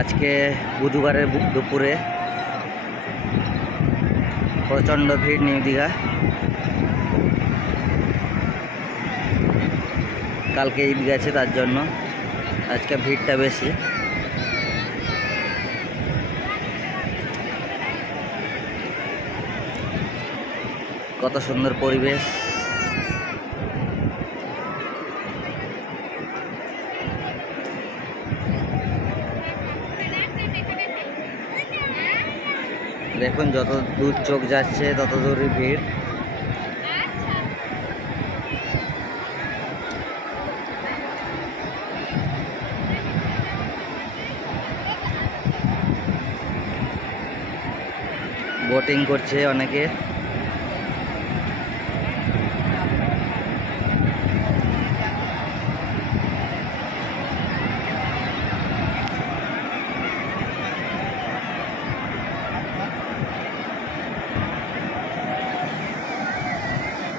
আজকে বুধবারের দুপুরে প্রচণ্ড ভিড় নিউ দীঘা। কালকে ঈদ গেছে, তার জন্য আজকে ভিড়টা বেশি। কত সুন্দর পরিবেশ। দেখুন, যত দূর চোখ যাচ্ছে তত দূরই ভিড়। বোটিং করছে অনেকে।